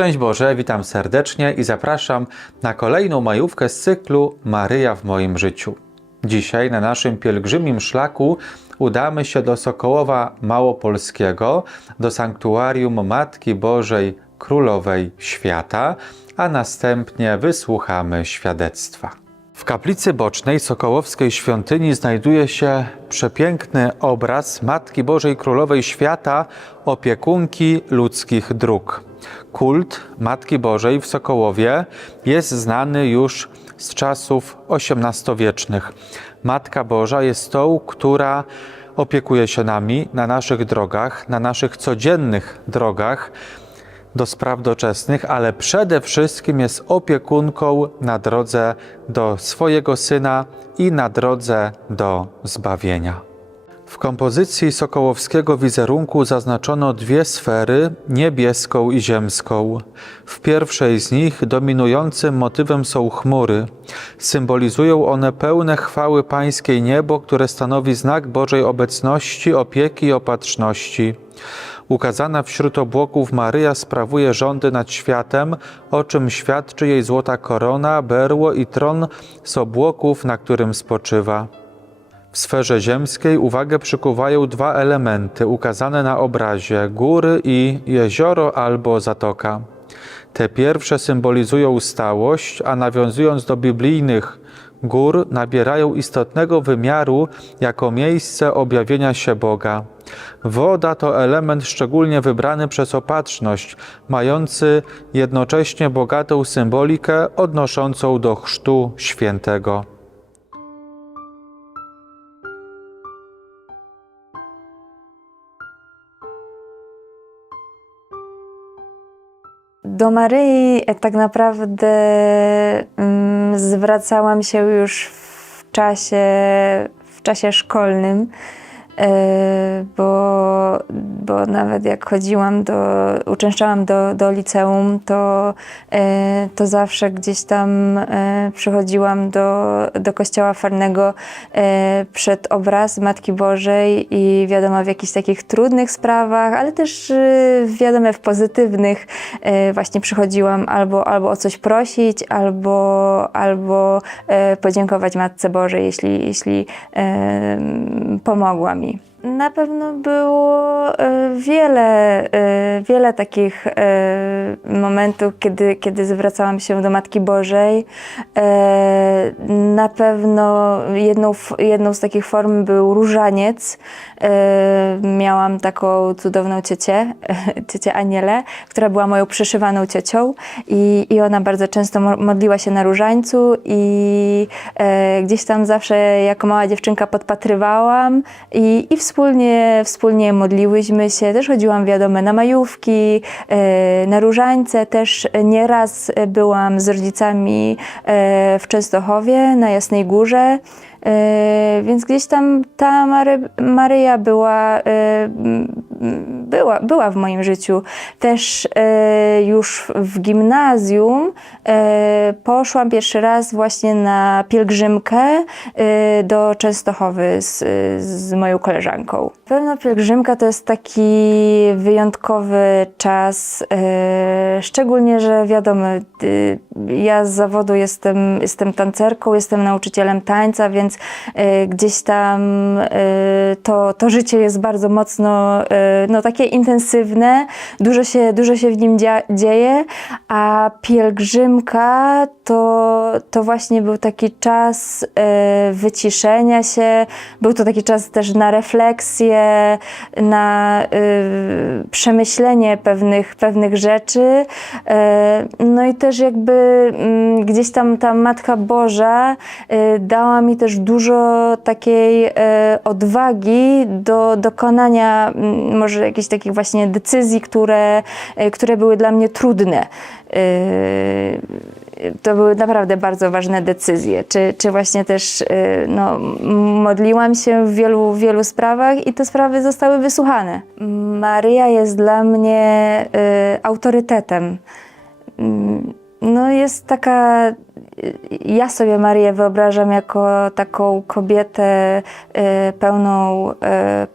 Szczęść Boże, witam serdecznie i zapraszam na kolejną majówkę z cyklu Maryja w moim życiu. Dzisiaj na naszym pielgrzymim szlaku udamy się do Sokołowa Małopolskiego, do sanktuarium Matki Bożej Królowej Świata, a następnie wysłuchamy świadectwa. W kaplicy bocznej Sokołowskiej Świątyni znajduje się przepiękny obraz Matki Bożej Królowej Świata, opiekunki ludzkich dróg. Kult Matki Bożej w Sokołowie jest znany już z czasów XVIII-wiecznych. Matka Boża jest tą, która opiekuje się nami na naszych drogach, na naszych codziennych drogach do spraw doczesnych, ale przede wszystkim jest opiekunką na drodze do swojego syna i na drodze do zbawienia. W kompozycji sokołowskiego wizerunku zaznaczono dwie sfery, niebieską i ziemską. W pierwszej z nich dominującym motywem są chmury. Symbolizują one pełne chwały pańskiej niebo, które stanowi znak Bożej obecności, opieki i opatrzności. Ukazana wśród obłoków Maryja sprawuje rządy nad światem, o czym świadczy jej złota korona, berło i tron z obłoków, na którym spoczywa. W sferze ziemskiej uwagę przykuwają dwa elementy ukazane na obrazie: góry i jezioro albo zatoka. Te pierwsze symbolizują stałość, a nawiązując do biblijnych gór, nabierają istotnego wymiaru jako miejsce objawienia się Boga. Woda to element szczególnie wybrany przez opatrzność, mający jednocześnie bogatą symbolikę odnoszącą do chrztu świętego. Do Maryi tak naprawdę mm, zwracałam się już w czasie, w czasie szkolnym, bo, bo nawet jak chodziłam do, uczęszczałam do, do liceum, to, e, to zawsze gdzieś tam e, przychodziłam do, do kościoła farnego e, przed obraz Matki Bożej i wiadomo w jakichś takich trudnych sprawach, ale też e, wiadomo w pozytywnych e, właśnie przychodziłam albo, albo o coś prosić, albo, albo e, podziękować Matce Bożej, jeśli, jeśli e, pomogła mi. Na pewno było e, wiele, e, wiele takich e, momentów, kiedy, kiedy zwracałam się do Matki Bożej. Na pewno jedną, jedną z takich form był różaniec. Miałam taką cudowną ciocię, ciocię Anielę, która była moją przyszywaną ciocią i, i ona bardzo często mo- modliła się na różańcu i gdzieś tam zawsze jako mała dziewczynka podpatrywałam i, i wspólnie, wspólnie modliłyśmy się. Też chodziłam, wiadomo, na majówki, e, na różańce. Też nieraz byłam z rodzicami e, w Częstochowie, na Jasnej Górze. E, Więc gdzieś tam ta Mary, Maryja była, była, była w moim życiu. Też e, już w gimnazjum e, poszłam pierwszy raz właśnie na pielgrzymkę e, do Częstochowy z, z moją koleżanką. Pewno pielgrzymka to jest taki wyjątkowy czas, e, szczególnie, że wiadomo, y, ja z zawodu jestem, jestem tancerką, jestem nauczycielem tańca, więc e, gdzieś tam e, to, to życie jest bardzo mocno e, no, takie intensywne, dużo się, dużo się w nim dzieje, a pielgrzymka to, to właśnie był taki czas e, wyciszenia się, był to taki czas też na refleksję, na e, przemyślenie pewnych, pewnych rzeczy. E, No i też jakby mm, gdzieś tam ta Matka Boża dała mi też dużo takiej odwagi do dokonania mm, może jakichś takich właśnie decyzji, które, e, które były dla mnie trudne. E, To były naprawdę bardzo ważne decyzje. Czy, czy właśnie też e, no, modliłam się w wielu, wielu sprawach i te sprawy zostały wysłuchane. Maryja jest dla mnie autorytetem. Mm, no jest taka. Ja sobie Marię wyobrażam jako taką kobietę y, pełną y,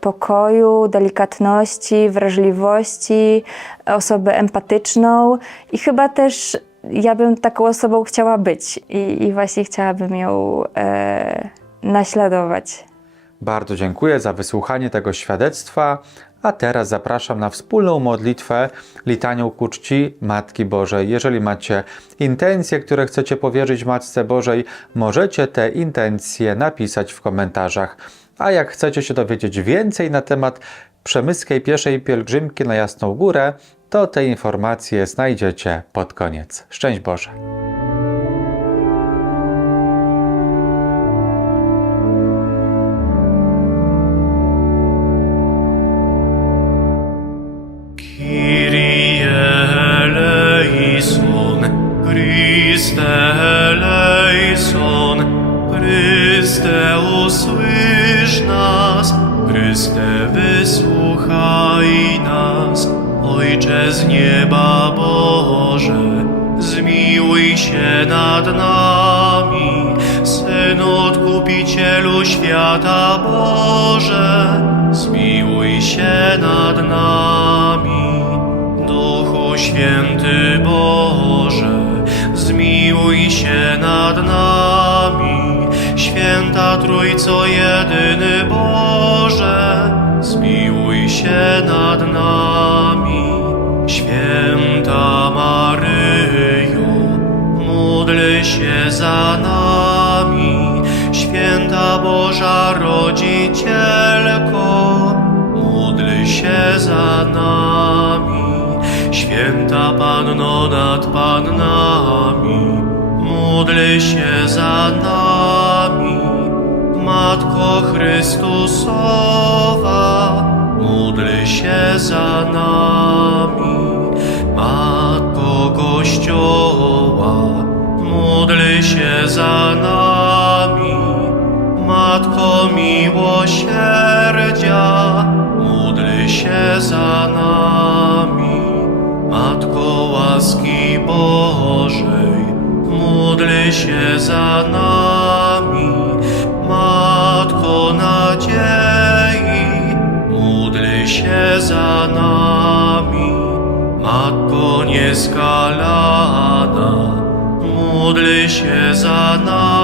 pokoju, delikatności, wrażliwości, osobę empatyczną i chyba też ja bym taką osobą chciała być i, i właśnie chciałabym ją e, naśladować. Bardzo dziękuję za wysłuchanie tego świadectwa, a teraz zapraszam na wspólną modlitwę litanią ku czci Matki Bożej. Jeżeli macie intencje, które chcecie powierzyć Matce Bożej, możecie te intencje napisać w komentarzach. A jak chcecie się dowiedzieć więcej na temat przemyskiej pieszej pielgrzymki na Jasną Górę, to te informacje znajdziecie pod koniec. Szczęść Boże! Świata Boże, zmiłuj się nad nami. Duchu Święty Boże, zmiłuj się nad nami. Święta Trójco Jedyny Boże, zmiłuj się nad nami. Święta Maryjo, módl się za nami. Boża Rodzicielko, módl się za nami. Święta Panno nad Pannami, módl się za nami. Matko Chrystusowa, módl się za nami. Matko Kościoła, módl się za nami. Miłosierdzia, módl się za nami. Matko łaski Bożej, módl się za nami. Matko nadziei, módl się za nami. Matko nieskalana, módl się za nami.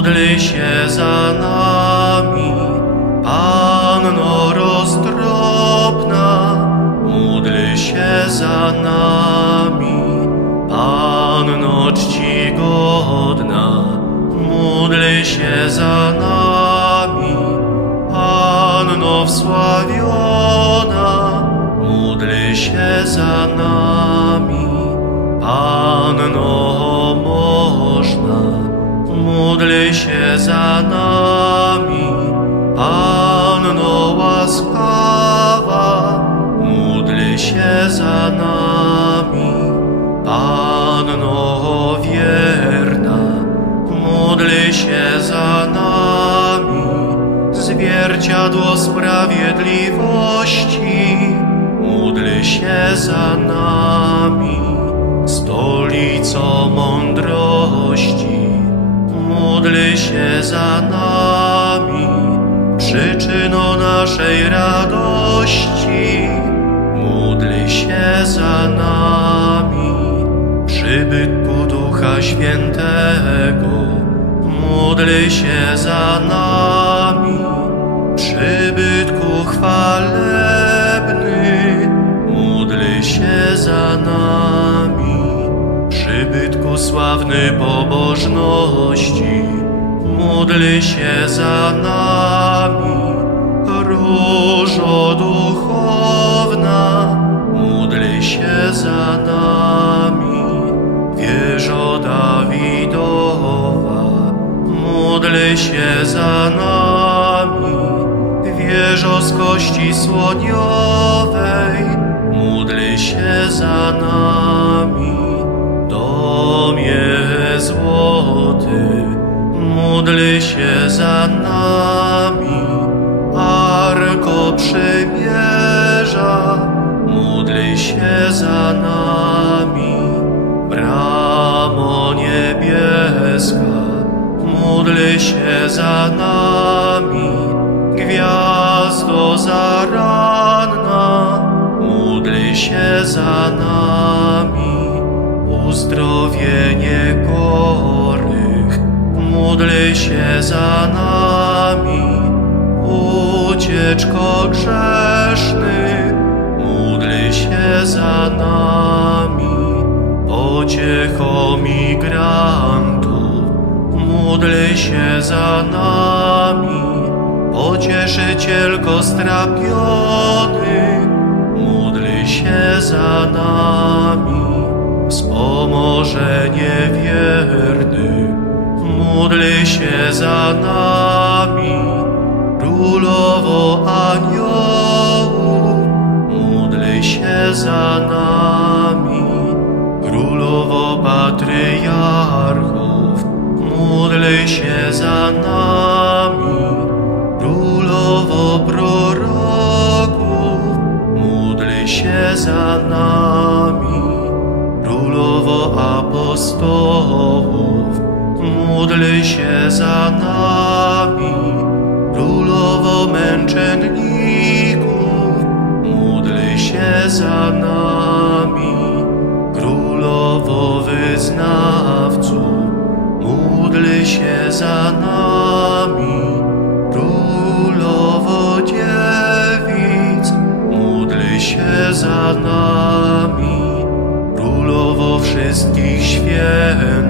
módl się za nami. Panno roztropna, módl się za nami. Panno czcigodna, módl się za nami. Panno wsławiona, módl się za nami. Panno się za nami. Panno łaskawa, módl się za nami. Panno wierna, módl się za nami. Zwierciadło sprawiedliwości, módl się za nami. Stolico mądrości, się za nami. Przyczyno naszej radości, módl się za nami. Przybytku Ducha Świętego, módl się za nami. Przybytku chwalebny, módl się za nami. Przybytku sławny pobożności, módl się za nami. Różo duchowna, módl się za nami. Wieżo Dawidowa, módl się za nami. Wieżo z kości słoniowej, módl się za nami. Módl się za nami. Arko przymierza, módl się za nami. Bramo niebieska, módl się za nami. Gwiazdo zaranna, módl się za nami. Uzdrowienie módl się za nami. Ucieczko grzesznych, módl się za nami. Pociecho migrantów, módl się za nami. Pocieszycielko strapionych, módl się za nami. Wspomożenie wiernych, módl się za nami. Królowo aniołów, módl się za nami. Królowo patriarchów, módl się za nami. Królowo proroków, módl się za nami. Królowo apostołów, módl się za nami. Królowo męczenników, módl się za nami. Królowo wyznawców, módl się za nami. Królowo dziewic, módl się za nami. Królowo wszystkich świętych,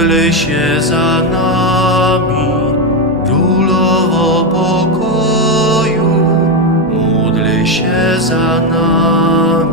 Módl się za nami. Królowo pokoju, módl się za nami.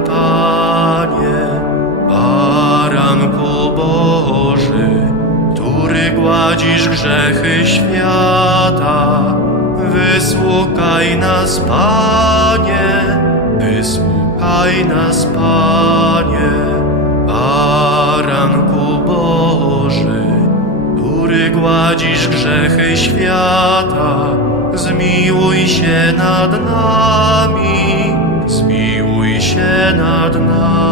Panie. Baranku Boży, który gładzisz grzechy świata, wysłuchaj nas, Panie, wysłuchaj nas, Panie. Baranku Boży, który gładzisz grzechy świata, zmiłuj się nad nami, nad nami.